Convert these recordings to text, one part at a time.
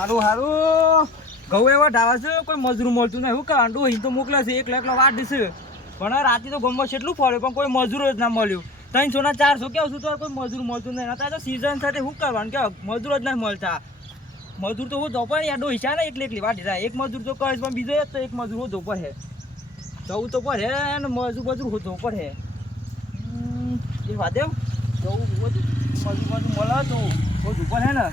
હારું હારું ઘઉં એવા ઢાવા છે કોઈ મજૂર મળતું નહીં. હું કાંડું અહીં તો મોકલે છે એકલા વાટ દેશે પણ રાતે તો ગમો કેટલું ફર્યું પણ કોઈ મજૂર જ ના મળ્યું. 300 ના 400 કેવું છું તો કોઈ મજૂર મળતું નહીં. અત્યારે તો સિઝન સાથે શું કરવાનું કે મજૂર જ ના મળતા. મજૂર તો હું ધોપર યાર ડોહિસા ને એકલી વાટી થાય. એક મજૂર તો કરે પણ બીજો તો એક મજૂર હું ધોપર હે જવું તો પર હે ને મજૂર હું ધોપર હે એ વાત એમ જવું મજૂર મળે તો બહુ ધોપર હે ને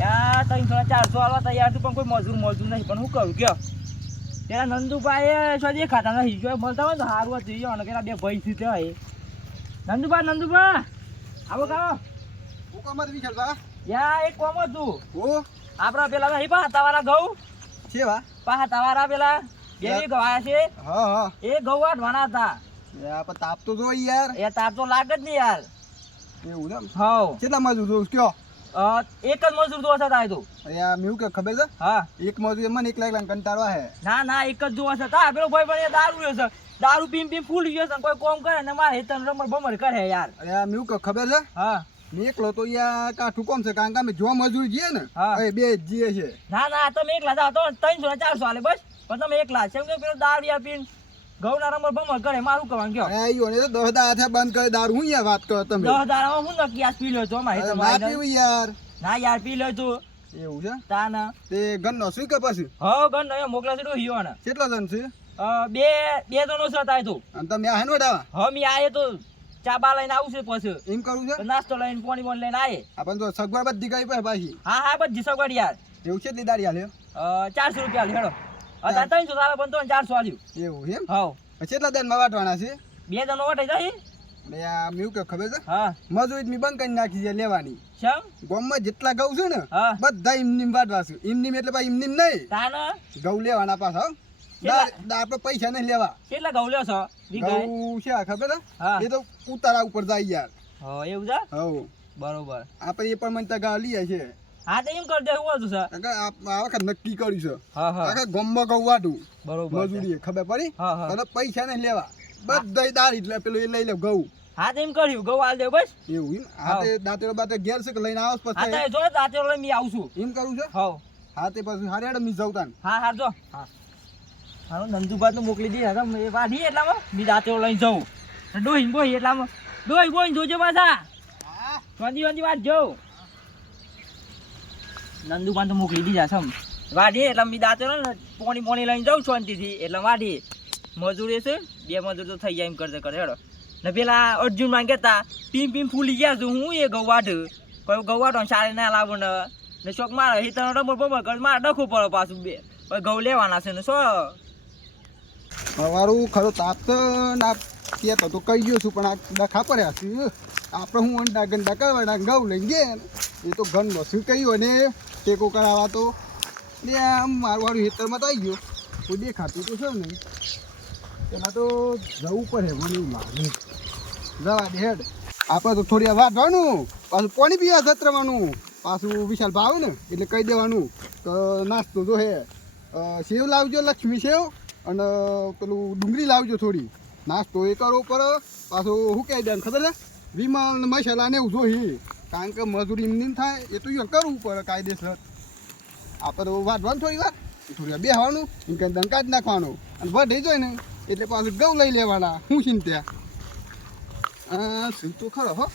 યાર 300 400 આલવા તૈયાર છું પણ કોઈ મજૂર મળતું નહીં. પણ હું કરું કે પેલા નંદુભાઈ શું દેખાતા નથી જો મળતા હોય તો સારું હતું. અને પેલા બે ભાઈ થી ત્યાં નંદુભાઈ આવો કાવો હું કમર વિશાલભા યા એક કોમ હતું ઓ આપડા પેલા નહીં પાહતાવાળા ઘઉં છે વા પાહતાવાળા પેલા બે ગવાયા છે. હા હા એ ઘઉં વાટવાના હતા. યાર પણ તાપ તો જો યાર એ તાપ તો લાગે જ નહીં યાર. એવું ને હા કેટલા મજૂર જોઉં કયો એક જ મજૂર તો હશે તાય તો યાર મેં કે ખબર છે હા એક મજૂર મને એકલા એકલા કંટાળવા હે ના એક જ જોવા છે તા પેલો ભાઈ પણ દારૂ રહ્યો છે. દારૂ પીમ ફૂલ ગયો છે કોઈ કોમ કરે ને મારે હેતન રમર બમર કરે યાર. યાર મેં કે ખબર છે હા મેં એકલો તો યાર કાઠું કોમ છે કારણ કે અમે જો મજૂર જઈએ ને એ બે જ જઈએ છે. ના તમે એકલા જાઓ તો 300 ને 400 આલે બસ પણ તમે એકલા છે કે પેલો દારૂ યા પીન ઘઉં ના રમર બમર કરે મારું કરવાનું કયો આયો ને તો 10 દાડા બંધ કરે દારૂ હું યાર વાત કરો તમે 10 દાડામાં હું નક્કી આ પી લ્યો છો મારે ના પીવું યાર ના યાર પી લ્યો તું એવું છે તા ના તે ગન્નો શું કે પછી હો ગન નયો મોકલા છે તો હિયોને કેટલા જણ છે બે જણો છે તાય તો અને તમે આ હેનોડા હમ આયે તો ચા બા લઈને આવું છે પછી એમ કરું છે નાસ્તો લઈને પાણી બોન લઈને આયે આપણ તો સગવડ બધી ગઈ પાસે પાછી હા બધી સગવડ યાર એવું છે દીદારી હાલે 400 રૂપિયા હેડો અત્યારે 300 સારા પણ તો 400 આલ્યું એવું એમ હા કેટલા દિન માં વાટવાના છે બે જણો વટાઈ જાય બે આ મેં કે ખબર છે હા મજૂરી મી બંધ કરી નાખી છે લેવાની શમ ગામમાં જેટલા ઘઉં છે ને હા બધા ઇમનીમ વાટવા છે ઇમનીમ એટલે ભાઈ ઇમનીમ નહીં તાના ઘઉં લેવાના પાછા આપણે પૈસા નહીં લેવા કેટલા ઘઉં લ્યો છો ઘઉં છે ખબર હા એ તો ઉતારા ઉપર જાય યાર હા એવું છે હવ બરોબર આપણે એ પણ મને તગા લઈએ છે હા તો એમ કરી દે હું હતું સર આ વખત નક્કી કર્યું છે હા આખા ગામમાં ઘઉં વાટું બરોબર મજૂરી ખબર પડી હા અને પૈસા નહીં લેવા બધા દારી એટલે પેલું એ લઈ લે ઘઉં હા તો એમ કર્યું ઘઉં આલ દે બસ એવું એમ હા તે દાંતેડો બાતે ઘેર છે કે લઈને આવો હા પછી તો જો દાંતે લઈને મી આવું છું એમ કરું છે હા હા તે પછી હારે હેડો મી જવતાન હા જો હા હાલો નંદુભાઈ તો મોકલી દી હા એ વાડી એટલામાં મી દાંતે લઈને જઉં ડોહીન બોઈ એટલામાં ડોહી બોઈ જોજો પાછા વાંધી વાત જઉં નંદુભાઈ તો મોકલી દીધા સમ વાડી એટલે મી દાંતે ને પોણી લઈને જાઉં શાંતિથી એટલે વાડી મજૂરી છે બે મજૂર તો થઈ જાય એમ કરતે કરે હેડો ને પેલા અર્જુન માં કહેતા પીમ ફૂલી ગયા છું હું એ ઘઉં વાઢ કોઈ ઘઉં વાઢો સારી ના લાવો ને શોખ મારે હિતનો રબર બબર કરે મારે ડખું પડે પાછું બે ઘઉં લેવાના છે ને શું મારું ખરો તાપ તો ના કહેતો તો કહી ગયો છું પણ આ ડખા પડ્યા છે આપણે હું અંડા ગંડા કરવાના ઘઉં લઈને ગયા એ તો ઘરનો શું કહ્યું અને ટેકો કરાવવા તો બે આમ મારવાળું હેતરમાં તો આવી ગયો કોઈ દેખાતું તો છે નહીં પેલા તો જવું પડે મને એવું લાગે જવા દે હેડ આપણે તો થોડી વાર વાટવાનું પાછું પાણી પીવા જતરવાનું પાછું વિશાલ ભાવ ને એટલે કહી દેવાનું તો નાસ્તો જો હે સેવ લાવજો લક્ષ્મી સેવ અને પેલું ડુંગળી લાવજો થોડી નાસ્તો એ કરો પર પાછું શું કહી દે ખબર છે વિમલ ને મસાલા ને એવું જોઈએ કારણ કે મજૂરી એમની થાય એ તો કરવું પડે કાયદેસર આપણે તો વાટવાનું થોડી વાર બે હવાનું એમ કંઈ દંકા જ નાખવાનું અને વધે જોઈ ને એટલે પાછું ઘઉં લઈ લેવાના હું છીન ત્યાં શું તો ખરો હો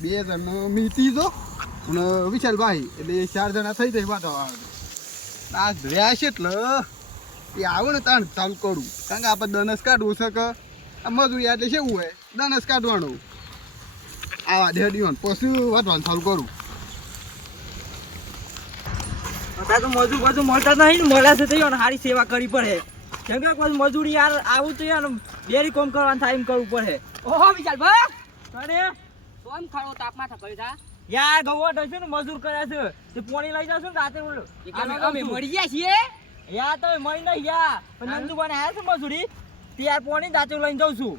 બે જણ મીતી જો અને વિશાલભાઈ એટલે 4 જણા થઈ જાય વાતો આ રહ્યા છે એટલે એ આવે ને તાણ ચાલુ કરું કારણ કે આપણે દનસ કાઢવું છે કે આ મજૂરી એટલે કેવું હોય દનસ કાઢવાનું આવા દેડીઓને પછી વાટવાનું ચાલુ કરું અત્યારે તો મજૂર બધું મળતા નહીં ને મળ્યા છે તો સારી સેવા કરવી પડે કેમ કે પછી મજૂરી યાર આવું તો યાર બેરી કોમ કરવાનું થાય એમ કરવું પડે ઓહો વિશાલ ભાઈ અરે કોમ ખાડો તાપમાં થકડી થા યાર ગવટ હશે ને મજૂર કર્યા છે તે પોણી લઈ જાવ છો ને રાતે અમે મળી ગયા છીએ યાર તમે મળી નહીં ગયા પણ નંદુભાઈ આયા છે મજૂરી તે યાર પોણી દાંતે લઈને જાઉં છું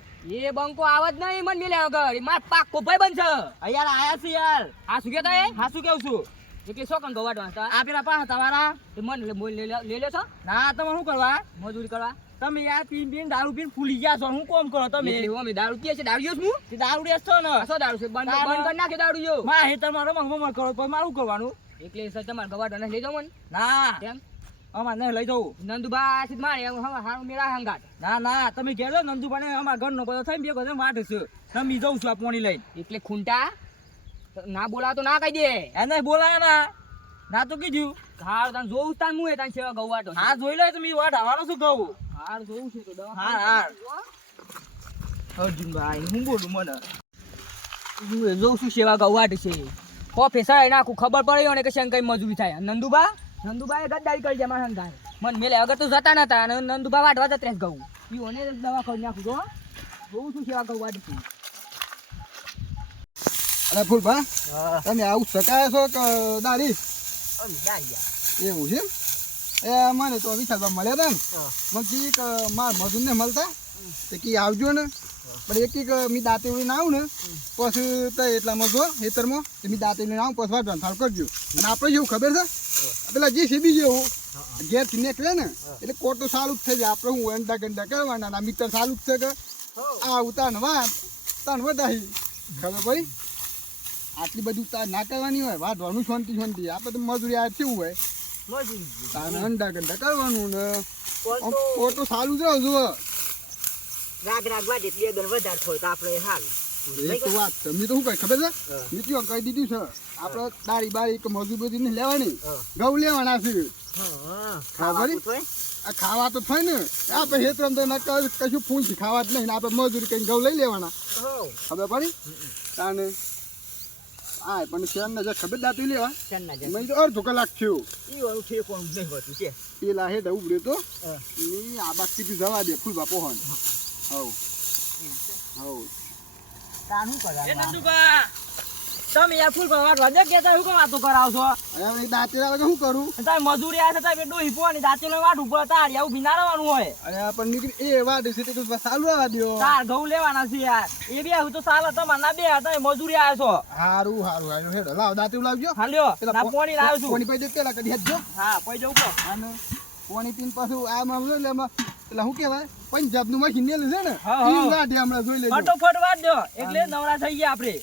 એ બંકો આવત નહીં મન મેલે વગર માર પાક કોભાઈ બનશે યાર આયા છે યાર હા શું કહેતા હા શું કહું છું એટલે શું કંઈ ગવાડવા આ પેલા પા તમારા મન લે લે છો ના તમે શું કરવા મજૂરી કરવા તમે યાર પીને દારૂ પીને ફૂલી ગયા છો. હું કોમ કરો તમે? એટલે અમે દારૂ પીએ છે, દારૂ હું તે દારૂ દેશો ને. કશો દારૂ છે? બંધ કરી નાખે દારૂ જો. મારા હેતર મારો મંગમણ કરો પછી મારું કરવાનું. એટલે સર તમારે ગવાડો લઈ જાવ મને. ના કેમ? અમારે નહીં લઈ જવું. નંદુબા સીધ મારે હારું મેરા હંગાત. ના ના તમે કહેજો નંદુભાઈ અમારા ઘરનો બધો થઈને બે બધો વાટ છે. તમે જઉં છું આ પાણી લઈને. એટલે ખૂંટા ના બોલાવ તો ના કહી દે. એને બોલાયા ના તો કીધું. હાર તને જોઉં તાન મુએ તાન સેવા ગવાડો. હા જોઈ લે તમે વાટ આવવાનો શું કહું. હાર જોઉં છું તો દવા. હાર અર્જુનભાઈ હું બોલું મને હું જોઉં છું સેવા ગવાડ છે. પ્રોફેસર એ નાખું ખબર પડે ને કે શંકર કઈ મજૂરી થાય. નંદુબા એ ગદ્દારી કરી જાય મારા હંગાર. મને મેલે અગર તો જતા નતા અને નંદુબા વાટવા જતા રહેસ ગયું. ઈઓને દવા કરી નાખું જો. જોઉં છું સેવા ગવાડ છે. અરે ફૂલભા તમે આવું શકાય છો કે દારી એવું છે એ મને તો વિચારવા મળ્યા હતા ને મને કી કે માર મજૂરને મળતા તો કી આવજો ને પણ એક કી મી દાંતે ઉડીને આવું ને પછી તો એટલામાં જો ખેતરમાં તો મી દાંતે લઈને આવું પછી વાટવાનું થાળ કરજો અને આપણે જેવું ખબર છે પેલા જે સીબી જેવું ઘેરથી નીકળે ને એટલે કોટો સારું જ થઈ જાય આપણે હું અંડા ગંડા કરવાના આ મીટર સારું જ છે કે આ ઉતાર વાત તાન વધારી ખબર પડી આટલી બધી ઉતાર ના કરવાની હોય વાટવાનું શાંતિ શાંતિ આપણે તો મજૂરી આ કેવું હોય તાને અંડા ગંડા કરવાનું ને કોટો સારું જ જુઓ રાગ વાટે એટલે આગળ વધારે થોય તો આપણે હાલ. એક તો વાત તમને તો શું કઈ ખબર છે નીતિઓ કહી દીધું છે આપણે દારી બારી કે મજૂર બધી નહીં લેવાની ઘઉં લેવાના છે ખબર આ ખાવા તો થાય ને આપણે હેતરમ તો કશું પૂંછી ખાવા જ નહીં આપણે મજૂરી કઈ ઘઉં લઈ લેવાના ખબર પડી તાને હા પણ શેર ને ખબર દાતું લેવા મને તો અડધો કલાક થયો પેલા હેઠ ઉભર્યો તો આ બાકી જવા દે ફૂલ બાપો હોન હવ એ નંદુભા તમે યાર ફૂલ વાટવા દે કે હું કેમ વાતો કરાવશો. અરે દાંતે આવે શું કરું તારે મજૂરી આવે તારે ડોહી પોવાની દાંતી લઈને વાટ ઉપર તાર આવું ભીના રહેવાનું હોય. અરે પણ નીકળી એ વાડ છે તે તો સાલું આવવા દો તાર ઘઉં લેવાના છે યાર એ બે હું તો સાલા તમાર ના બે તમે મજૂરી આવે છો. હારું હારું હારું હેડો લાવ દાંતે લાવજો હાલ્યો ના પોણી લાવ છું. પોણી પૈદે પેલા કદી હજો હા પૈ જવું તો અને પોણી પીન પાછું આ મામલો એટલે એમાં પેલા શું કહેવાય પંજાબ નું મશીન ને છે ને હા, હા. ઈ વાડે હમણાં જોઈ લેજો ફટોફટ વાટ દો એટલે નવરા થઈ ગયા આપણે.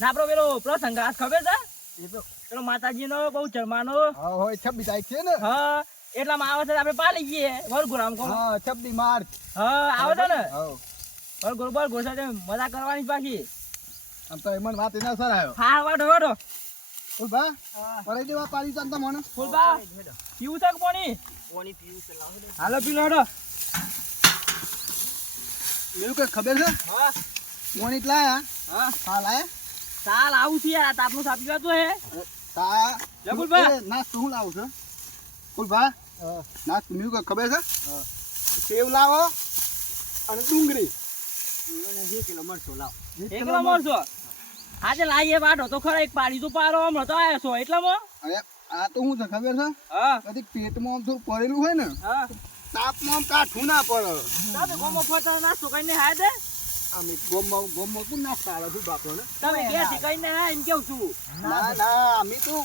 ના આપણો પેલો પ્રસંગ આજ ખબર છે એ તો પેલો માતાજી નો બહુ ચરમાનો હા હોય 26 તારીખ છે ને હા એટલામાં આવે છે આપણે પાલી ગઈએ વરગુરામ કો હા 26 માર્ચ હા આવે છે ને હા વરગુર બરગુર સાથે મજા કરવાની પાછી. આમ તો એમન વાત એના સર આવ્યો હા વાટો વાટો ફૂલભા કરે દેવા પાડી ચાંતા મને ફૂલબા પીવું છે કે પાણી હાલો પી લો હેડો. એવું કઈ ખબર છે હા પોણી લાયા હા હા લાયા ચાલ આવું છે યાર તાપનું સાપી વાતો હે તા લે ફૂલભા. ના શું લાવું છે ફૂલભા ના તમે કઈ ખબર છે સેવ લાવો અને ડુંગળી એકલો મળશો આજે લાવીએ વાટો તો ખરા એક પાડી તો પારો હમણાં તો આવ્યો છો એટલામાં. અરે આ તો શું છે ખબર છે હા કદી પેટમાં આમ થોડું પડેલું હોય ને હા તાપમાં આમ કાઠું ના પડે તમે ગોમો ફોટા નાસ્તો કઈને હાય દે આમ ગોમમાં કોણ નાખતા આવે શું બાપો ને તમે બે થી કઈને હાય એમ કેવું છું. ના ના અમે તો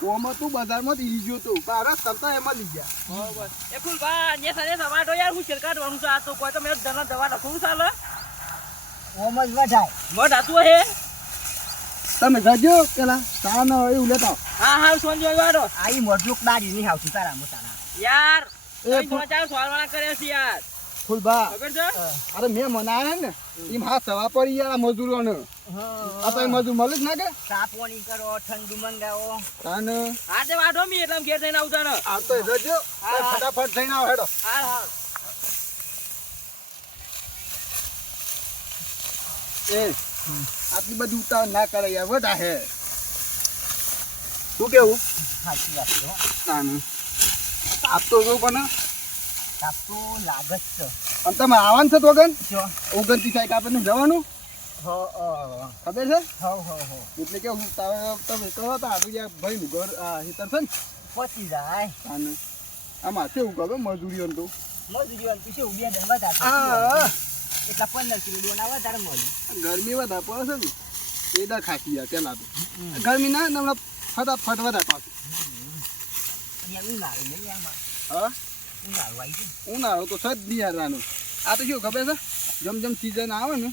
ગોમાં તું બજારમાં જ ઈ ગયો તો બારસ તમતા એમાં લઈ ગયા બરોબર એ ફૂલબા નેસા નેસા વાટો યાર હું શેર કાઢવાનું છે આ તો કોઈ તમે ધન દવા લખું ચાલે ઓમ જ વઢાય. મઢ આતું હે તમે જજો પેલા સાનો એવું લેતા હા હા સોંજો વાટો આ ઈ મોટલુક દાડી ની આવતી તારા મોટાના. યાર એ એ તો ચાર સવાલવાળા કરે છે યાર ફૂલભા ખબર છે અરે મેં મનાયા ને એમ હાથ સવા પડી યાર આ મજૂરોને આ તો એ મજૂર મળે જ ના કે તાપોની કરો ઠંડુ મંગાવો. તાને હા તે વાટો મી એટલે ઘેર જઈને આવતા ને આ તો જજો ફટાફટ થઈને આવો હેડો હા હા એ આટલી બધી ઉતાવળ ના કરે યાર બધા હે શું કેવું સાચી વાત છે હો. તાને આપતો જો પણ તાપ તો લાગે જ છે. અને તમે આવવાનું છે તો ઓગન જો 29 તારીખ આપણે જવાનું હો ખબર છે હો એટલે કે હું તમે કહો તો આટલું યાર ભાઈનું ઘર આ હિતર છે ને પતી જાય. તાને આમાં કેવું કહો મજૂરીઓ તો મજૂરી વાળી શું બે દન વધારે હા એટલા 15 કિલો ડોના વધારે મળે. ગરમી વધારે પડે છે ને એ દર ખાસી યાર પેલા તો ગરમી ના હમણાં ફટાફટ વધારે પાછું અહીંયા ઉનાળો નહીં આમાં. હા ઉનાળો તો સજ બિયારવાનું. આ તો શું ખબર છે, જેમ જેમ સિઝન આવે ને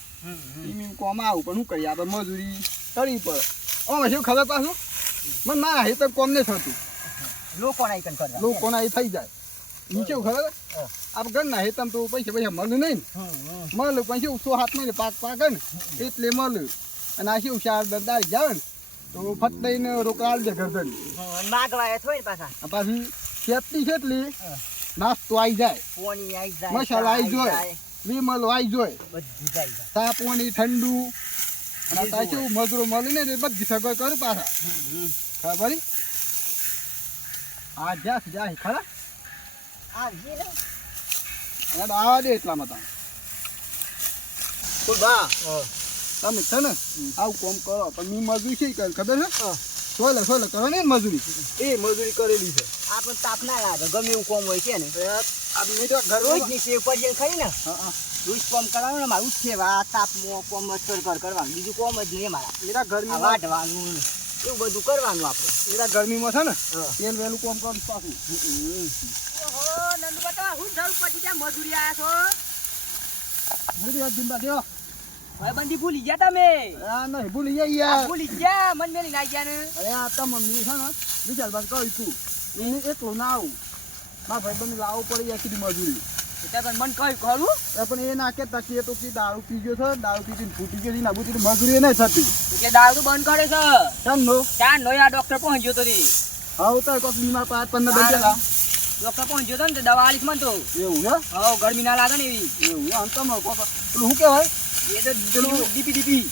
એમ કોમ આવું, પણ શું કરીએ આપણે મજૂરી કરવી પડે. આમાં શું ખબર પાછું મને મારા હેત કોમ નહીં થતું, લોકોના એ થઈ જાય. એ કેવું ખબર આપણે ઘરના હેતમ તો પૈસા મળે નહીં ને, મળે પણ શું 100 હાથમાં પાક પાકે ને એટલે મળે. અને આ શું 4 દાળ જાવે ને તો ફટ દઈને રોકડા આવી જાય ઘરધણી. પાછી ખેતી છે એટલી નાસ્તો આવી જાય, મસાલા આવી જોઈએ, વિમલ આવી જોઈએ, ચા પાણી ઠંડુ. અને ત્યાં શું મજૂરો મળી ને એ બધી સગવડ કરું પાછા. ખબર આ જાય ખરા આવા દે એટલામાં તમે છે ને આવું કોમ કરો. પણ મી મજૂરી શી કરે ખબર છે, સોયલે કરો ને મજૂરી, એ મજૂરી કરેલી છે. આપણને તાપ ના લાગે, ગમે એવું કોમ હોય છે ને આપણે તો ઘર રોજની સેવ પડી ખરી ને રોજ કોમ કરવાનું ને મારું જ છે. આ તાપમાં કોમ જ કરવાનું, બીજું કોમ જ નહીં મારા. મેરા ગરમી વાટવાનું એવું બધું કરવાનું આપણે. મેરા ગરમીમાં છે ને તેલ વહેલું કોમ કરું પાછું. નંદુબા હું જરૂર પછી ત્યાં મજૂરી આવ્યા છો ભાઈબંધી ભૂલી ગયા તમે? નહીં ભૂલી ગયા યાર, ભૂલી ગયા મન મેલી ના ગયા ને. અરે આ તમને છે ને વિશાલભાઈ કહું છું એને એટલું ના આવું મારા ભાઈબંધ લાવવું પડે આખી મજૂરી. મન કહ્યું ખરું પણ એ ના કહેતા કે તો કે દારૂ પી ગયો છે, દારૂ પીને ફૂટી ગયો છે ને બધી મજૂરી નહીં થતી. એટલે દારૂ બંધ કરે છે. સમજો ચાર નો આ ડોક્ટર પહોંચ્યો તો રે. હા તો કોઈક બીમાર 5-15 બચેલા ડોક્ટર પહોંચ્યો તો ને દવા આલીસ મન તો. એવું હે? હા ગરમી ના લાગે ને એવી. એવું આમ તમે પેલું શું કહેવાય એ તો પેલું બીપી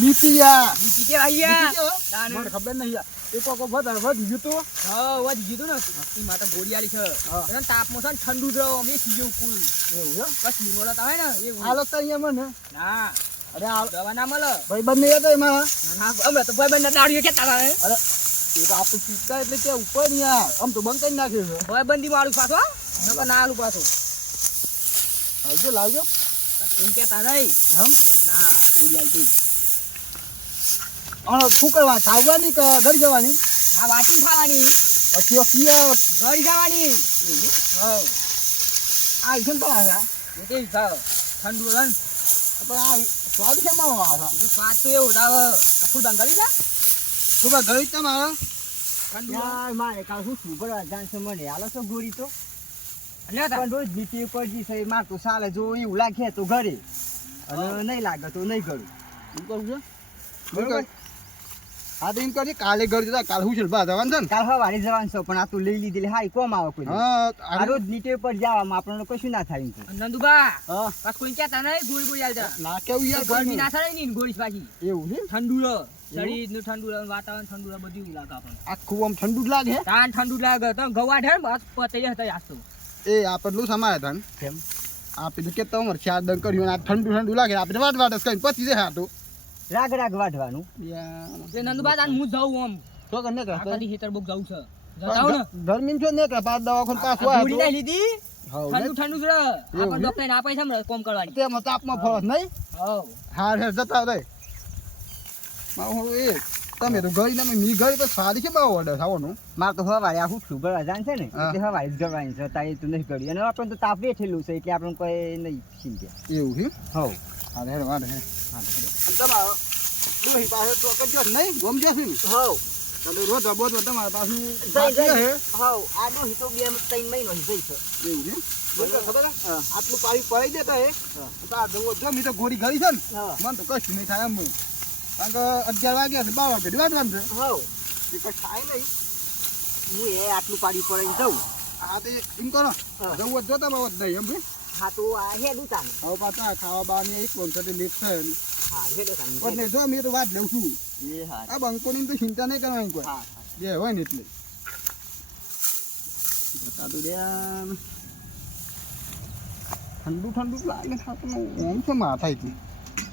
બીપી યા બીપી કેવાય મને ખબર નહીં યાર. એ કોકો વધારે વધી ગયું તો હા વધી ગયું ને એ માટે ગોળી આલી છે. તાપમાં છે ને ઠંડુ જ રહો અમે સીજો કુલ. એવું હે? બસ નિમોડા તો હોય ને એવું. આ લોકો અહીંયા મને ના અરે આ દવા ના મળે. ભાઈબંધ નહીં હતા એમાં. ના અમે તો ભાઈબંધ ના દાડીઓ કેતા હતા. અરે એ તો આપણે પીતા એટલે કે ઉપર ને યાર આમ તો બંધ કરી નાખ્યું છે. ભાઈબંધી માં આલું પાછો નકર ના આલું પાછો. લાવજો તું કેતા નહીં હમ ના ગોળી આલી શું કરવા ખાવાની કે ઘર જવાની? હા વાટી ખાવાની પછી ઘર જવાની. હા આ છે ને તમારા એ ખાવ ઠંડુ રન પણ આ સ્વાદ છે મારો સ્વાદ તો એવું આવે ફૂલ બંગાળી જા શું ઘરે તમારા ઠંડુ યાર મારે કાલ શું શું કરવા જાણશે મને હાલો છો ગોળી તો લે તા પણ રોજ નીતિ ઉપર જી છે માર તો સાલે જો એવું લાગે તો ઘરે અને નહીં લાગે તો નહીં કરું એમ કરું છે બરોબર. હા તો એમ કરજે કાલે ઘર જતા કાલે હું છે બા જવાનું છે ને કાલ સવારે જવાનું છે પણ આ તો લઈ લીધેલી હારી કોમ આવે કોઈ હા આ રોજ નીતિ ઉપર જવામાં આપણને કશું ના થાય એમ તો. નંદુબા હા બસ કોઈ કેતા નહીં ગોળી ગોળી આલતા ના કેવું યાર ગરમી ના થાય ને ગોળી પાછી એવું છે ઠંડુ રહે શરીર નું ઠંડુ રહે વાતાવરણ ઠંડુ રહે બધું એવું લાગે આપણને. આખું આમ ઠંડુ જ લાગે. તાન ઠંડુ લાગે તો ગવાઠ હે બસ પતઈ હતા આસ્તો એ આ પેલું સમારે ધન કેમ આપે તો કેતા અમારે 4 દન કર્યું અને આ ઠંડુ લાગે આપણે વાટ જ કરીને પછી જાય તો રાગ રાગ વાઢવાનું એ નંદુબા તાન હું જાઉં આમ તો કે ને આ કરતો કદી હેતર બુક જાઉં છે જતાવ ને ગરમી છો ને કે પાછ દવાખાને પાછું ગોળી આવ્યો નહીં લીધી ઠંડુ ઠંડુ જ રહે આપણ એવું? ડોક્ટર ને આપે છે ને કોમ કરવાની. તેમાં તાપમાં ફરક નહીં. હવ હાર હેર જતા રહે મારું એ તમે તો ગઈ ને મી ગઈ તો સારી છે બહુ ઓર્ડર આવવાનું. મારે તો હવારે આ ઉઠું ભરવા જાણ છે ને હા. એટલે હવારે જ જવાની છે તારે તો નહીં કરી અને આપણે તો તાપ બેઠેલું છે એટલે આપણે કોઈ નહીં ચિંતા. એવું છે હવ હાર હેર વાડ હે અને તમારો દોહી પાસે તો કરજો નહીં ગમ જશે ને હવ એટલે રોજ બોધ તમારે પાછું જઈ બાકી જઈ હે હવ આ ડોહી તો 2-3 મહિનો જઈ છે. એવું છે બરોબર ખબર હે? હા. આટલું પાણી પડી દેતા હે તાર જવો જો મી તો ગોળી ગળી છે ને હા. મન તો કશું નહીં થાય એમ કારણ કે 11 વાગ્યા છે 12 વાગે વાટવાનું છે હવ એ કઈ થાય નહીં. હું એ આટલું પાડી પડીને જઉં આ તે એમ કરો હા. જવું જ જોતા બાબત નહીં એમ ભાઈ હા તો આ હેડું તાને હવે પાછા ખાવા બાની એક કોન્સર્ટ લેટ થાય ને હા હેડો તાને એટલે જો મેં તો વાત લઉં છું એ હા આ બંકોની તો ચિંતા નહીં કરવાની કોઈ હા જે હોય ને એટલે જતા તો રહ્યા ને. ઠંડુ લાગે થાતું ઓમ છે માથાથી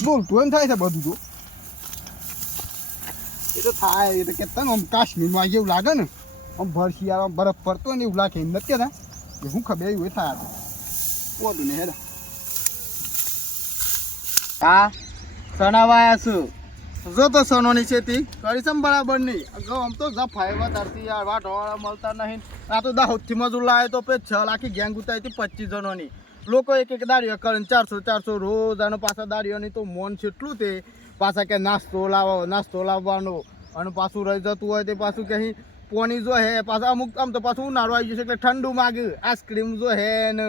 બોલતું હોય ને થાય છે બધું તો એ તો થાય એ તો કહેતા ને આમ કાશ્મીરમાં જેવું લાગે ને આમ ભર શિયાળામાં બરફ પડતો ને એવું લાગે એમ નથી કહેતા કે હું ખબર એવું થાય બોલું ને હેડા હા સણાવાયા છું જો તો સોનોની ખેતી કરી છે ને બરાબર નહીં આમ તો જફાય વધારતી યાર વાટવાળા મળતા નહીં આ તો દાહોદથી મજૂર લાવે તો પેજ 6 લાખી ગેંગ ઉતારી હતી 25 જણોની લોકો એક એક દાડીઓ કરીને 400 રોજ અને પાછા દાડીઓની તો મોન કેટલું તે પાછા કે નાસ્તો લાવવાનો અને પાછું રહી જતું હોય તે પાછું કે અહીં પોણી જો હે પાછા અમુક આમ તો પાછું ઉનાળો આવી જશે એટલે ઠંડુ માગે આઈસ્ક્રીમ જો હે ને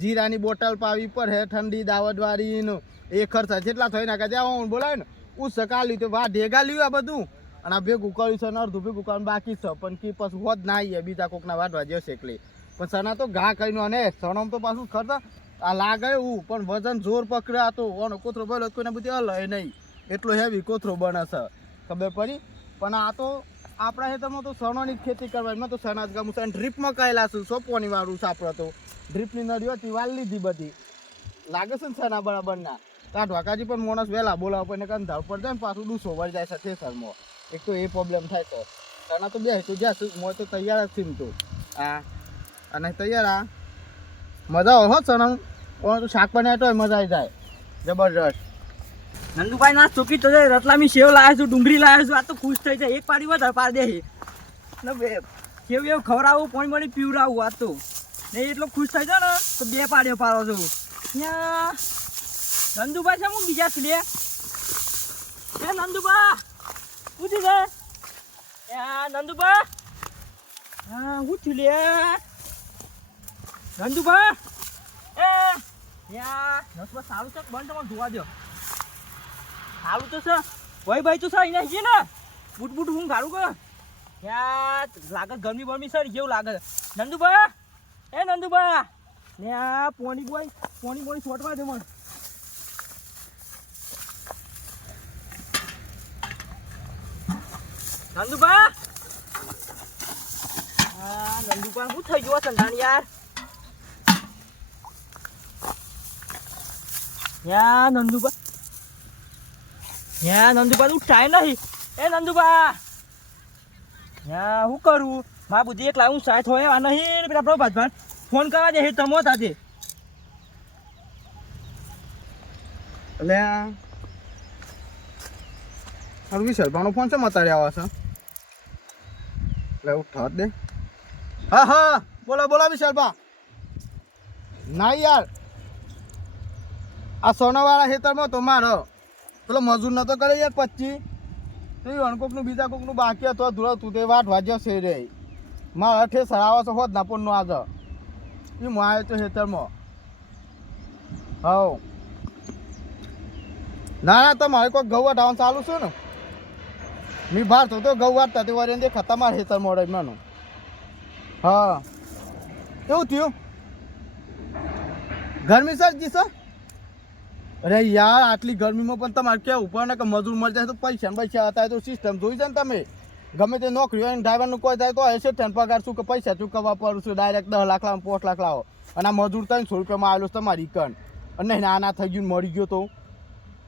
જીરાની બોટલ પાવી પર હે ઠંડી દાવતવાળી ને એ ખર્ચા જેટલા થઈ નાખે ત્યાં બોલાય ને ઉસકાલ્યું તો વા ઢેગા લ્યું આ બધું અને આ ભેગું કર્યું છે ને અડધું ભેગું કરવાનું બાકી છે પણ કે પછી હોત ના આવીએ બીજા કોકના વાટવા જશે એટલે પણ સના તો ઘા કહીનું અને સણમ તો પાછું ખર્ચા આ લાગે એવું પણ વજન જોર પકડ્યા તો ઓનો કોથરો બોલો કોઈને બધી હલાય નહીં એટલો હેવી કોથરો બને છે ખબર પડી પણ આ તો આપણા ખેતરમાં તો સણોની જ ખેતી કરવાની મેં તો સણાજ ગામું છે અને ડ્રીપમાં કહેલા છું સોપવાની વાળું સાપડો તો ડ્રીપની નળીઓ હતી વાળ લીધી બધી લાગે છે ને સણા બરાબરના કાઢવા કાજી પણ માણસ વહેલા બોલાવો પણ એને કંધાર પર જાય ને પાછું ડૂસો વળી જાય છે થેસરમાં એક તો એ પ્રોબ્લેમ થાય છે સણા તો બે તો જ્યાં મોય તો તૈયાર જ થઈને તું હા અને તૈયાર આ મજા આવે હો સણા તો શાક બનાવે તો મજા આવી જાય જબરજસ્ત નંદુભાઈ ના ચોકી તો રતલામી સેવ લાવ્યો છું ડુંગળી લાવ્યો છું આ તો ખુશ થઈ જાય એક પાડી વધારે પાડ દે સેવ એવું ખવડાવું પાણી પાણી પીવડાવું આ તો ને એટલો ખુશ થઈ જાય ને તો 2 પાડીઓ પાડો છું ત્યાં નંદુભાઈ છે હું બીજા છે લે એ નંદુબા પૂછી છે નંદુબા હા હું છું લે નંદુબા એ યા નસબા સારું છે બંધ તમારે જોવા દો સારું તો છે ભાઈ તો છે અહીંયા છે ને બૂટ હું ગાડું કર યાર લાગે ગરમી બરમી સર જેવું લાગે નંદુબા એ નંદુબા ને આ પોણી છોટવા દે મને નંદુબા હા નંદુબા શું થઈ ગયો સંધાન યાર નંદુબા તું ટાઈમ નહીં એ નંદુબા શું કરું મારા બુદ્ધિ એકલા હું સાથ હોય આ નહીં પેલા પ્રભાતભાઈ ફોન કરવા દે તમો તાતે એટલે મારું વિશાલભાઈનો ફોન છે મતાડી આવે છે એટલે ઉઠાવ દે હા બોલો વિશાલભા ના યાર આ સોનાવાળા ખેતરમાં તો મારો પેલો મજૂર નતો કરે યાર 25 તો અણકોકનું બીજા કોકનું બાકી હતો ધૂળો તું તે વાટ વાજ્યો છે રે મારા અઠે સરાવો છે હોત ના પણ આજે એ મારે તો ખેતરમાં હવ ના તમારે કોઈ ઘઉં વાટવાનું ચાલુ છે ને મેં બહાર તો ઘઉં વાટતા તે વાર એને ખતા મારે ખેતર મોડે માનું હા એવું થયું ગરમી સરજી છે અરે યાર આટલી ગરમીમાં પણ તમારે કેવું ઉપર ને કે મજૂર મળી જાય તો પૈસા હતા તો સિસ્ટમ જોઈ જાય ને તમે ગમે તે નોકરી હોય ને ડ્રાઈવરનું કોઈ થાય તો હશે ટેન પગાર શું કે પૈસા ચૂકવવા પડું છું ડાયરેક્ટ 10 લાખ લાવો 5 લાખ લાવો અને આ મજૂર 300 રૂપિયામાં આવેલો તમારી કણ અને નાના થઈ ગયું મળી ગયો તો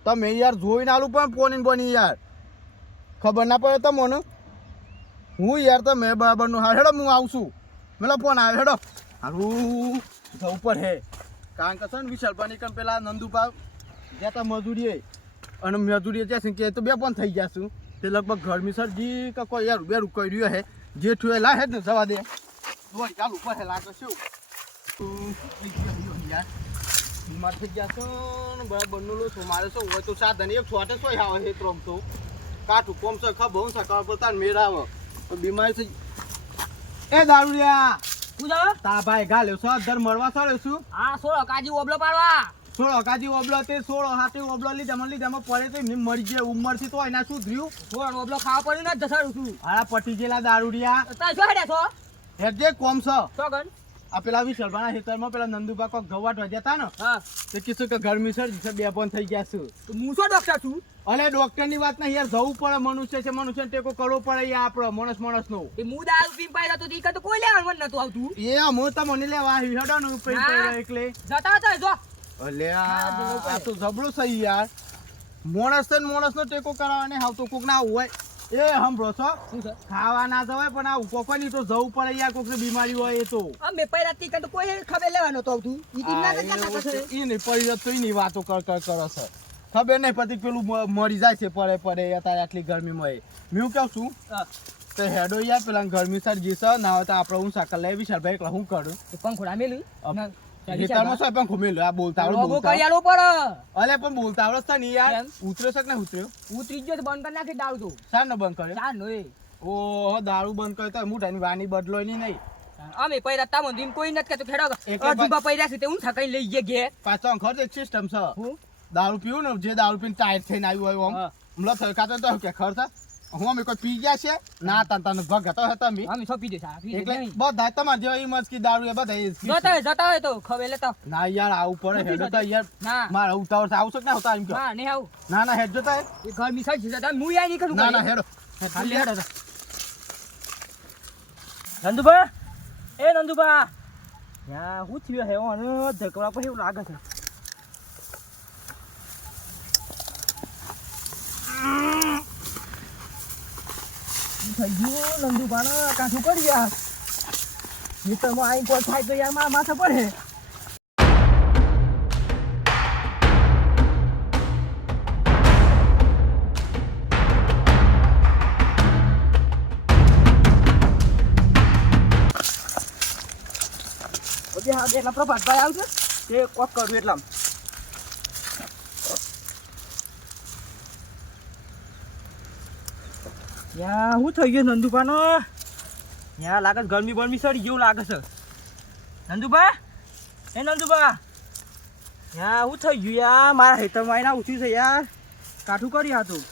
તમે યાર જોઈને આલું પણ પોની બની યાર ખબર ના પડે તમને હું યાર તમે બરાબરનું હા હેડો હું આવું છું મેલો ફોન આવે હેડો હારું જવું પર હે કારણ કે છે ને વિશાલભાઈ કણ પેલા નંદુભા જતા મજૂરીએ અને મજૂરીએ જશે કે તો 2 પણ થઈ જશું તે લગભગ ગરમી સરજી કે કોઈ યાર બેરું કરી રહ્યો હે જે થયું એ લાહે ને જવા દે દોડી ચાલુ ઉપર હે લાગે શું યાર બીમાર થઈ જશો ને બરાબરનું લો છો મારે શું હોય તો સાધન એક છોટે સોય આવે છે ત્રમ તો કાઠું કોમ છે ખબર હું સકાળ પડતા મેળ આવે તો બીમારી થઈ એ દારૂડિયા શું છે તા ભાઈ ગાલ્યો છો દર મળવા સળ્યો છું હા સોળો કાજી ઓબલો પાડવા સોળો કાજી ઓબલો તે સોળો હાથે ઓબલો લીધામાં પડે તો એમની મરી જાય ઉંમરથી તો એના શું થયું સોળો ઓબલો ખાવા પડ્યું ને જસાડું છું હારા પટી ગયેલા દારૂડિયા તાર શું હેડ્યા છો હેડજે કોમ છે સોગન આ પેલા વિશાલભાના ખેતરમાં પેલા નંદુભા કોક ગવાટ વધ્યા હતા ને હા તે કીધું કે ગરમી સર છે 2 પણ થઈ ગયા છું તો હું શું ડોક્ટર છું અલે ડોક્ટરની વાત નહીં યાર જવું પડે મનુષ્ય છે મનુષ્યને ટેકો કરવો પડે યાર આપણો માણસનો એ હું દારૂ પીને પાડ્યો તો ઈ તો કોઈ લેવાનું મન નતું આવતું એ હું તો મને લેવા આવ્યો હેડો ને ઉપર એટલે જતા હતા જો અલે આ તો જબડો છે યાર માણસનો ટેકો કરાવવાને હાવ તો કોક ના હોય એ સાંભળો છો શું છે ખાવા ના જવાય પણ આ કોકોની તો જવું પડે યાર કોકની બીમારી હોય એ તો અમે પહેલા તી તો કોઈ ખબર લેવાનું તો આવતું ઈ તીન ના કરતા છે ઈ નહીં પડી તો એની વાતો કરો છે ખબર નહીં પછી પેલું મરી જાય છે પડે પડે અત્યારે આટલી ગરમીમાં હું કેવું છું હા. તો હેડો યાર પેલા ગરમી સર્જી છે ના હોય તો આપણે હું સાકર લઈ વિશાલભાઈ એકલા હું કરું એ પંખોડા મેલું ખેતરમાં શું પણ ઘૂમેલું આ બોલતા આવડે લોગો બોલતા કરિયાલો પડે. અલે પણ બોલતા આવડે છે ને યાર કેમ? ઉતર્યો છે કે ના ઉતર્યો ઉતરી ગયો તો બંધ કરી નાખી દાવ તો શાર નો બંધ કર્યો ચાર નો એ ઓહો દારૂ બંધ કર્યો તો મોટાની વાની બદલો નહીં અમે પૈરા તામો દીન કોઈ નથી કહેતો ખેડો એટલે અજુબા પૈરા છે તે હું થકાઈ લઈ ગયા ઘેર પાછો ખર્ચ એક સિસ્ટમ છે હું દારૂ પીવું ને જે દારૂ પીને ટાયર થઈને આવ્યું હોય હા. હમણાં થકાતો તો કે ખર્ચ હું અમે કોઈ પી ગયા છે ના તને ભગતો હતા અમે અમે સોંપી દે સાહેબ એટલે બધા તમારે જેવા ઈ મસ્કી દારૂ એ બધા એ જ પીશે. જતા હોય તો ખબર લેતા ના યાર આવું પડે હેડ તો યાર ના મારા ઉતાવળ આવશે કે ના હોતા એમ કહો ના નહીં આવું ના ના હેડ જતા એ ઘર મિસાઈ છે તમે હું યાર નહીં કરું ના ના હેડો ખાલી હેડો તો. નંદુબા એ નંદુબા યા હું થયો હે ઓને ધકવા પર એવું લાગે છે થઈ ગયું નંદુબા ને કાઠું કરી ગયા ખેતરમાં આઈ કોઈ થાય તો યાર મારા માથે પડે ઓકે હા એટલા પ્રભાતભાઈ આવશે તે કોક કરવું એટલા યા હું થઈ ગયું નંદુબાનો યા લાગે છે ગરમી બરમી સડી જેવું લાગે છે નંદુબા એ નંદુબા યા હું થઈ ગયું યાર મારા હેતરમાં આવીને ઉઠ્યું છે યાર કાઠું કરી હતું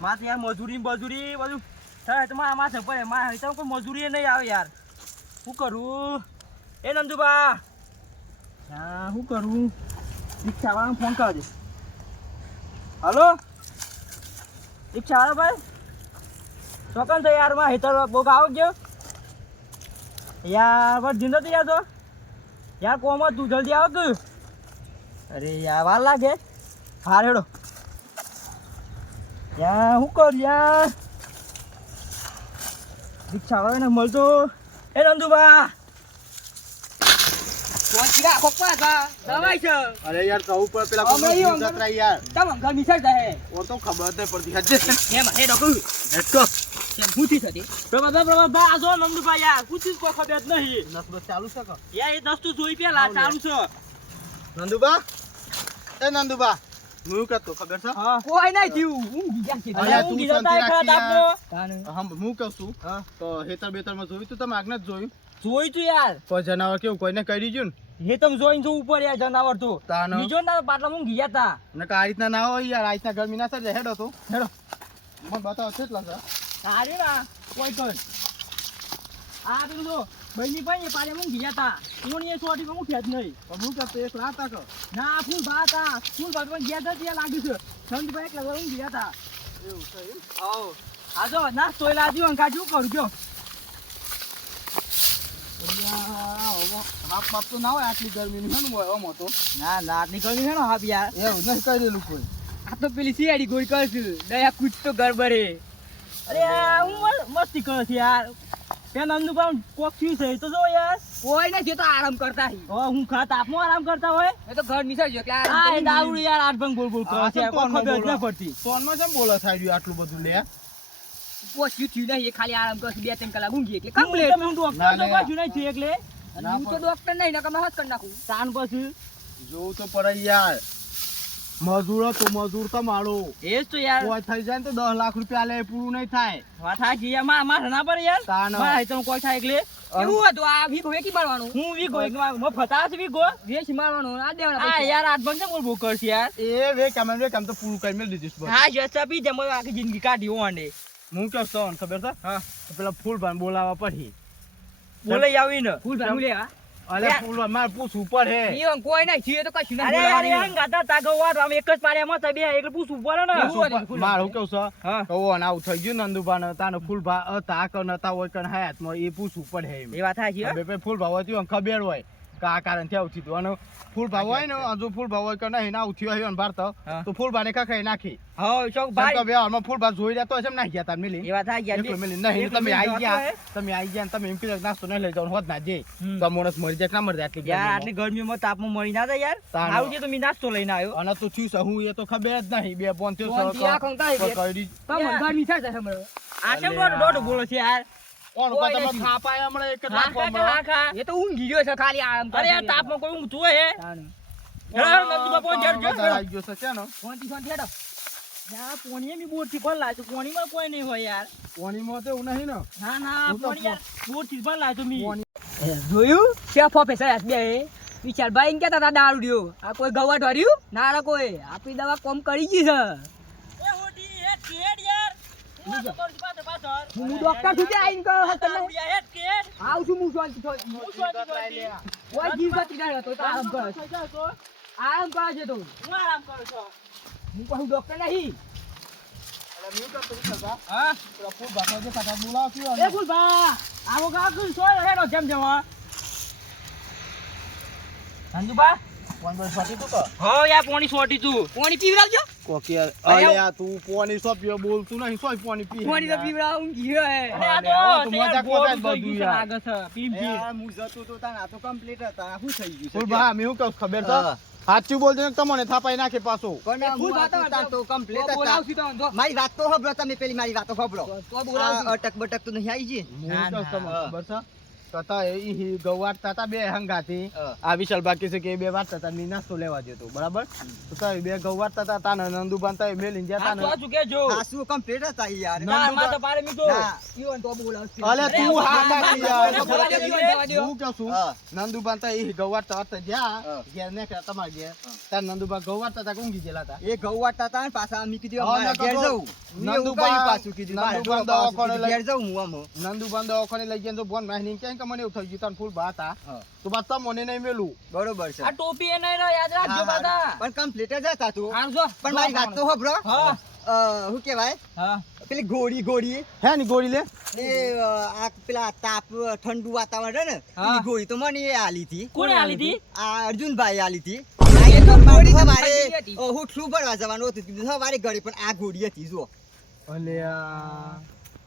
મારે યાર મજૂરી બજૂરી બધું થાય તો મારા માથે પડે મારા હેતરમાં કોઈ મજૂરી નહીં આવે યાર શું કરું એ નંદુબા હા શું કરું રિક્ષાવાળાને ફોન કરજે હલો રિક્ષાવાળા ભાઈ ચોકન છે યાર માં હેતર બોગ આવો ગયો યાર બસ જીંદો તો યાર તો યાર કોમ તું જલ્દી આવો તું અરે યાર વાર લાગે હાર હેડો યાર શું કર યાર રિક્ષાવાળાને મળતો એ નંદુબા પહોંચી ગયા ખોપા હતા દવાઈ છે અરે યાર કહું પર પેલા અમે ઈ કોઈ અંગર- જતરા યાર તમ ઘર મિસાઈ જાય ઓર તો ખબર જ નહીં પડતી હજે એમ હે ડોકુ હેડકો કેમ પૂછી થતી પ્રભાતભાઈ આ જો નંદુબા યાર પૂછીશ કોઈ ખબર જ નહીં નસબસ ચાલુ છે કે યાર એ દસ્તુ જોઈ પેલા ચાલુ છે નંદુબા એ નંદુબા હું કહેતો ખબર છે હા કોઈ નહીં થયું હું ગયા છે અરે, અરે તું હું શાંતિ ગીરતા રાખી ખરા યાર. આપનો હમ હું કહું છું તો હેતર બેતરમાં જોયું તું તમે આગળ જ જોયું જોઈ તું યાર કોઈ જનાવર કેવું કોઈને કરી દીધું હે તમે જોઈને જો ઉપર યાર જનાવર તો તાનો બીજો ના પાટલા હું ગયા તા ને આ રીતના ના હોય યાર આ રીતના ગરમી ના થાય હેડો તો હેડો મને બતાવો કેટલા છે અરે ના કોઈ કર આ પેલું જો બહેની ભાઈ એ પાડે હું ગયા તા કોણ એ છોડી હું ઉઠ્યા જ નહીં પણ હું કહેતો એક રાત આખો ના ફૂલ ભાત આ ફૂલ ભાત પણ ગયા તા ત્યાં લાગ્યું છે સંતભાઈ એકલા હું ગયા તા એવું છે એમ? આવો આ જો ના તોયલા આજી અંકા શું કરું કયો હાફ બાપ તો ના હોય આટલી ગરમીની છે ને હોય આમ તો ના ના આટલી ગરમી છે ને હાફ યાર એવું નહીં કરેલું કોઈ આ તો પેલી સિયાડી ગોઈ કરશું દયા કુછ તો ગરબડે અરે આ હું મસ્તી કરો છે યાર ત્યાં નંદુભાઈ કોક થયું છે તો જો યાર કોઈ નથી તો આરામ કરતા હી હવે હું ખા તાપમાં આરામ કરતા હોય એ તો ઘર મિસાઈ ગયો એટલે આ આરામ એ દારૂડી યાર આઠ ભંગ બોલ બોલ કરે આ છે તો કોઈ ખબર જ બોલો. ન પડતી સોનમાં કેમ બોલો થાય રહ્યું આટલું બધું લે પોસ્યું થયું નહીં એ ખાલી આરામ કરશું 2-3 કલાક ઊંઘી એટલે હું કમ્પ્લીટ તમે હું ડોક્ટર ના, તો ના. પાછું નહીં છું એટલે ના હું તો ડોક્ટર નહીં ને તમે હસ કરી નાખું તાન પછી જોવું તો પડે યાર મજૂર તો મજૂર તો મારો એ જ તો યાર કોઈ થઈ જાય ને તો 10 લાખ રૂપિયા લે પૂરું નહીં થાય વાત સાચી યાર મારા ના પર યાર તાન. મારા તો કોઈ થાય એટલે કેવું હતું આ વીઘો વેકી મારવાનું હું વીગો એક મફત છે વીગો વેચી મારવાનું આ દેવાના આ પૈસા. યાર આઠ ભંગ બોલ બોલ કરશે યાર એ વે કામ તો પૂરું કરી મેળ દીધું છે બધું. હા જસ્તા પી જમ આખી જિંદગી કાઢી ઓંડે હું કેવું છું તને ખબર છે હા તો પેલા ફૂલભાઈ બોલાવા પડી બોલે આવી ને ફૂલ ભાઈ લેવા અલે ફૂલભાઈ મારે પૂછવું પડે ઈ કોઈ નહીં થયું તો કશું અરે નહીં અરે હંગ ગાતા તાગો વાત આમ એક જ પાડ્યામાં તો બે એટલે પૂછવું પડે ને એવું હોય. ફૂલભાઈ. મારું કેવું છે હા કહો ને આવું થઈ ગયું નંદુભાઈ તાનો ફૂલભાઈ હતા કે નતા હોય કે હયાતમાં એ પૂછવું પડે એમ એ વાત સાચી હો. હવે ભાઈ ફૂલભાઈ હોય તો ખબર હોય કા કારણ થી આવું થયું અને ફૂલ ભાવ હોય ને હજુ ફૂલ ભાવ હોય કે નહીં ના ઉઠ્યો હોય ભારત હા. તો ફૂલ ભાને ખાઈ નાખી હા ચોક કેમ ભાઈ કે વ્યવહારમાં ફૂલ ભાવ જોઈ રહ્યા તો છે નાખી ગયા તાર મિલી એ વાત આ ગયા એકલો મિલી નહીં તમે આવી ગયા ને તમે એમ કીધું કે નાસ્તો નહીં લઈ જાવ હોત ના જે તો મોણસ મરી જાય કે ના મરી જાય આટલી યાર ગરમીમાં. આટલી ગરમીમાં તાપમાં મળી ના જાય યાર તાણ. આવું છે તો મેં નાસ્તો લઈને આવ્યો અને તું થયું છે હું એ તો ખબર જ નહીં બે બોન થયો બોન થી આ ખંકાય છે. તમને ગરમી થાય છે હમણાં. આ કેમ દોઢ બોલો છે યાર કોણ કોઈ તમે નથી. ખાપાય હમણાં એક જ હા રાખો ખા હમણાં. ખા એ તો ઊંઘી ગયો છે ખાલી આરામ અરે યાર તાપમાં કોઈ ઊંઘતું હોય હે હેડો, નંદુબા પહોંચ હેડ, જો. બધા આવી ગયો છે છે ને શાંતિ હેડો. યાર પોણીએ બી બોરથી ભર લાવ્યો છું. પોણીમાં કોઈ નહીં હોય યાર પાણીમાં તો એવું નહીં ને ના ના હું તો પોણી યાર બોરથી જ ભર લાવ્યો છું મી. પોણી- જોયું શેફ ઓફિસર બે વિચાર ભાઈ એમ કહેતા હતા દારૂ રહ્યો આ કોઈ ગવાટ વાળ્યું ના રે કોઈ આપણી દવા કોમ કરી ગઈ છે એ હોડી હેડ કે હેડ યાર હું તો કરું છું પાછળ. હું ડોક્ટર સુધી આવીને કહ્યો હતો તમને. દારૂડિયા હેડ કે હેડ. આવું છું હું શાંતિ હું શાંતિ શાંતિ. કોઈ જીવ બચી ગયો હતો તો આરામ કરે છે. થઈ જાઓ તો. આરામ કરે છે તો હું આરામ કરું છું. હું કહું ડોક્ટર નહીં અરે મેં તો પેલું કરતા. હા પેલા ફૂલ ભાગમાં જે ખાતા બોલાવ્યો એ ફૂલભા આવો કાકુ સોય હેડો જેમ જેમ હા નંદુબા કોણ બોલ ફાટી તું તો હો યાર પોણી સોટી તું પાણી પીવડાવજો કોકી અરે અરે આ તું પાણી સોપ્યો બોલતું નહીં સોય પાણી પી પાણી તો પીવડાવ ઊંઘી ગયો હે અરે આ આ તો તો મજાક યાર મજાક બોલ બધું થઈ યાર. ગયું છે લાગે છે પીમ પી યાર, હું જતો તો તાન આ તો complete હતા. શું થઈ ગયું છે? ફૂલ ભા મેં હું કહું ખબર છે હા. સાચું બોલજો ને તમને થાપાઈ નાખે પાછો પણ એ ફૂલ હું આ તો વાતો તાન તો complete તો હતા. બોલાવશું તો જો મારી વાત તો સાંભળો તમે, પેલી મારી વાતો સાંભળો. તો બોલાવશું આ અટક બટક તો નહીં આવી છે? હું ના, કહું ના. તમને હા. ખબર છે તતા એ ગવાટ તતા બે હંગાથી હા. આ વિશાલ બાકી છે કે એ બે વાત તતા ની નાસ્તો લેવા જતો બરાબર તો તારી બે ગવાટ તતા તાને નંદુબાન તાય મેલીને આ જતા તો ને શું કે જો આ શું complete હતા યાર? ના માં તો પારે મીઠો ના. ઈવન તો બોલાવશું અલે તું હા કાકી યાર જવા દે, જવા દે. હું કહું છું હા. નંદુબાન તાય એ ગવાટ તતા જ્યાં હા. ઘેર ને કે તમાર ઘેર તાર નંદુબા ગવાટ તતા ઊંઘી ગયેલા હતા એ ઘઉં વાટતા હતા ને પાછા અમે કીધું હા, અમારે નકર ઘેર તો જવું. મેં એવું નંદુબા- કહ્યું પાછું કીધું મારે નંદુબા જોવા પાછું દવાખાને કીધું લઈ- ઘેર જવું હું આમ. નંદુબાન દવાખાને લઈ ગયા તો બોન માહી કેમ કે મને એવું થઈ ગયું તને ફૂલ બા હતા હા. તો બસ તમને નહીં મેલું બરોબર છે. આ ટોપી એ નહીં રહ્યો, યાદ રાખજો હા, પાછા પણ complete જ હતા તું. આમ જો પણ મારી વાત તો સાંભળો. હા શું કહેવાય? હા પેલી ગોળી હે ની ગોળી લે એ આ પેલા તાપ ઠંડુ વાતાવરણ રહે ને હા. એની ગોળી તો મને એ આલી હતી. કોણે આલી હતી આ અર્જુનભાઈ આલી હતી. એ તો ગોળી તો સવારે ઠંડી હતી. હું શું ભરવા જવાનું હતું કીધું સવારે ઘરે પણ આ ગોળી હતી જો અલે આ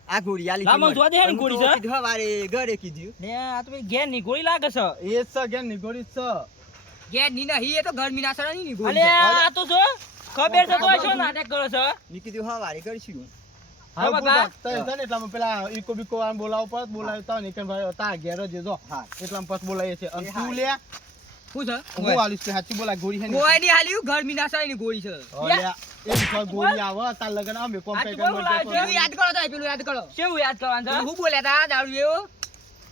આ ગોળી આલી લાંબો હતી મને. જોવા દે ને પણ હું ગોળી તો છે? કીધું સવારે ઘરે કીધું ને આ તો પેલી ઘેર ની ગોળી લાગે છે એ છે કે ની ગોળી છે ઘેર ની નહીં એ તો ગરમી ના સળા ની અલે ગોળી આ તો જો ખબર છે તો શું નાટક કરો છો મેં કીધું સવારે કરશું. હા બા. પૂરા તય છે ને એટલામાં પેલા ઈકો બીકો આમ બોલાવો પડે બોલાવતા ને કે ભાઈ તા ઘેર જ જો હા. એટલામાં પછી બોલાવીએ છે અને એ તું હા. લે શું છે હું આલીશ કે સાચી બોલા ગોળી હે ને કોઈ નહીં હાલ્યું ગરમી ના સળા ની ગોળી છે અલે એ તો ગોળી આવે તાર લગન અમે કોમ સાચી કઈ બોલ, બોલ, પેલું યાદ કરો તો પેલું યાદ કરો કેવું યાદ કરવાનું છે હું બોલ્યા તા દારૂ એવો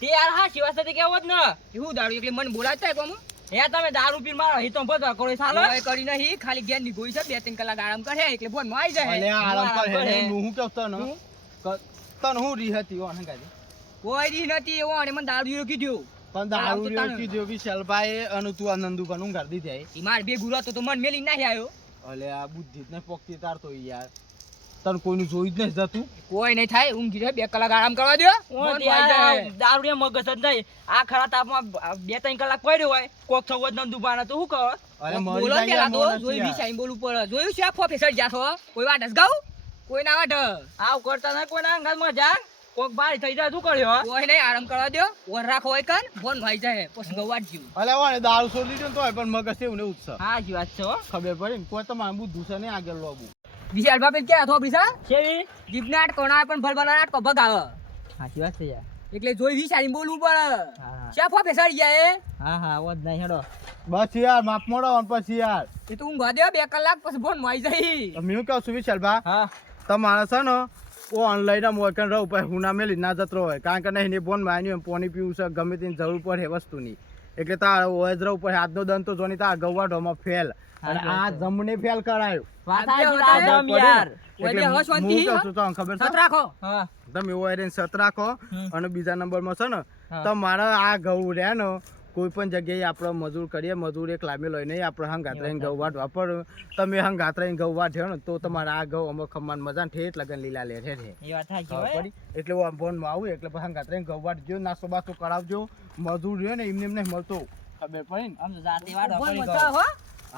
તે યાર હા શિવા સાથે કેવો જ ને હું દારૂ એટલે મને બોલાવતા કોમ હે તમે દારૂ પીને મારો હિતો બધો કરો સાલો કોઈ કરી નહીં ખાલી ઘેર ની ગોળી છે 2-3 કલાક આરામ કરે એટલે ફોન માં આવી જાય અલે આરામ કર હે કરે. હું કેવ તને હું? તને હું રી હતી ઓન હંગાજી કોઈ દી નથી એવો અને મને દારૂ એવો કીધું પણ દારૂ આવતો રે તાણ. કીધું વિશાલભાઈ અને તું આ નંદુભાઈ નું ગાડી દીધી ઈ માર બે ગુરો તો મન મેલી નાહી આવ્યો અલે આ બુદ્ધિ જ ને પોકતી તાર તો યાર તને કોઈનું જોઈ જ નહીં જતું કોઈ નહીં થાય ઊંઘી જાય 2 કલાક આરામ કરવા દો ઓય ફોન માં આવી જાય. દારૂ એ મગજ જ નહીં આ ખરા તાપમાં 2-3 કલાક પડ્યો હોય કોક થવો જ નંદુબાના તો શું કહો અરે મરી બોલો જાય પેલા તો યાર, જોઈ મોણસ વિચારી બોલવું પડે જોયું છે પ્રોફેસર જાતો કોઈ વાત હસ ગાવ કોઈ ના વાટ આવ કરતા નહીં કોઈના અંગાતમાં જા કોક બારી થઈ જાય શું કર્યો કોઈ નહીં આરામ કરવા દો ઓર રાખો હોય કન ફોન ભાઈ જાય પછી ગવાટ જીવ અલે વાળે દારૂ છોડી દીધો ને તોય પણ મગજ એવું ને એવું જ છે હા જી વાત છે હો ખબર પડી ને કોઈ તમારે બુદ્ધુ છે ને આગળ લોબુ વિશાલ બાપે ક્યાં હતો બીસા કેવી જીપનાટ કોણા પણ ભલભલા નાટકો ભગાવ સાચી વાત છે યાર એટલે જોઈ વિચારીને બોલવું પડે હા. શા પ્રોફેસર જાય હા હા વધ નહીં હેડો બસ યાર માપ મોડો અને પછી યાર એ તો ઊંઘવા દે 2 કલાક પછી ફોન માં આવી જાય મેં કહું છું વિશાલભા હા તમારે છે ને ઓ ઓનલાઈન આમ હોય કે રહું પછી હું ના મેલી ના જતો હોય કારણ કે નહીં ફોન માં આવ્યું પાણી પીવું છે ગમે તેની જરૂર પડે વસ્તુની એટલે તાર હોય જ રહું પડે આજનો દન તો જોની તાર ગવાડોમાં ફેલ અને આ જમણે ફેલ કરાયો વાત આ આ બધા જમ યાર એટલે એટલે હસ હું શાંતિ કહું છું તમને ખબર સત છે રાખો હા તમે ઓયરન સત રાખો હમ. અને બીજા નંબરમાં છે ને હા. તમારે આ ઘઉં રહ્યા ને કોઈ પણ જગ્યાએ આપણે મજૂર કરીએ મજૂર એક લાંબી લઈને આપણે હંગાત રહીને ઘઉં વાટવા પણ તમે હંગાત રહીને ઘઉં વાટ્યો ને તો તમારે આ ઘઉં અમુક ખમાન મજા ઠેઠ લગન લીલા લે ઠે એ વાત સાચી ખબર હોય પડી એટલે હું ફોનમાં આવું એટલે પછી હંગાત રહીને ઘઉં વાટજો નાસ્તો બાસ્તો કરાવજો મજૂર રહ્યો ને એમને એમ નહીં મળતો ખબર પડી ને આમ તો જાતે વાડો ફોન કરી મચા હો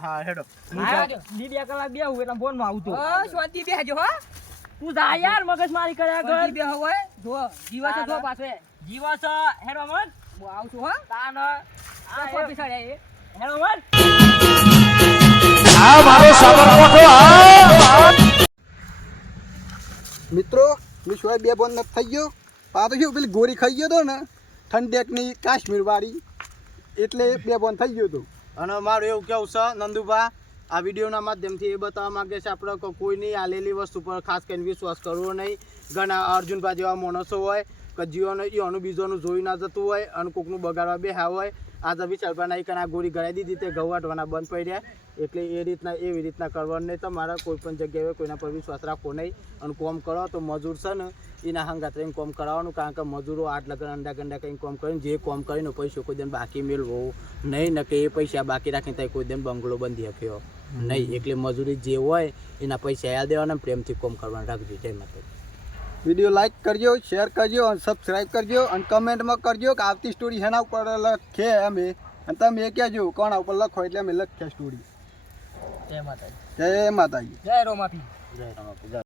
હા હેડો આયો. દીદી કલાક બેહું એટલે ફોન માં આવતો શાંતિ બેહજો હો તું જા યાર મગજ મારી કર્યા શાંતિ કર બેહો હોય જો જીવા છે જો પાછો એ. જીવો છે હેડો મત હું આવું છું હો તાન આ કો પીસાડ્યા એ હેડો મત મિત્રો મેં શું બે બોન નથી થઈ ગયો પાછો શું પેલી ગોળી ખાઈ ગયો હતો ને ઠંડેકની કાશ્મીર વાળી એટલે બે બોન થઈ ગયો હતો. અને મારું એવું કેવું છે નંદુભા આ વિડીયોના માધ્યમથી એ બતાવવા માંગે છે આપણે કે કોઈની આલેલી વસ્તુ પર ખાસ કરીને વિશ્વાસ કરવો નહીં. ઘણા અર્જુનભા જેવા માણસો હોય કે જીવોનું ઈઓનું બીજોનું જોઈ ના જતું હોય અને કોકનું બગાડવા બેહ્યા હોય. આજે વિચારવા નહીં કે આ ગોળી ગળાઈ દીધી તે ઘઉં વાટવાના બંધ પડ્યા એટલે એવી રીતના કરવાનું નહીં. તમારે કોઈ પણ જગ્યાએ કોઈના પર વિશ્વાસ રાખવો નહીં અને કોમ કરો તો મજૂર છે ને એના હંગાત રહીને કોમ કરાવવાનું. કારણ કે મજૂરો આટ લગન અંડા ગંડા કંઈ કોમ કરીને જે કોમ કરીને પૈસો કોઈ દિન બાકી મેળવો નહીં ને કે એ પૈસા બાકી રાખીને ત્યાં કોઈ દિન બંગલો બંધી શક્યો નહીં. એટલે મજૂરી જે હોય એના પૈસા યાદ દેવાના પ્રેમથી કોમ કરવાનું રાખજો. જય માતા. વિડીયો લાઈક કરજો, શેર કરજો અને સબસ્ક્રાઈબ કરજો અને કમેન્ટમાં કરજો કે આવતી સ્ટોરી હેના ઉપર લખે અમે અને તમે કહેજો કોના ઉપર લખો એટલે અમે લખ્યા સ્ટોરી. જય માતાજી જય માતાજી. જય રોમાપી જય રામાપી.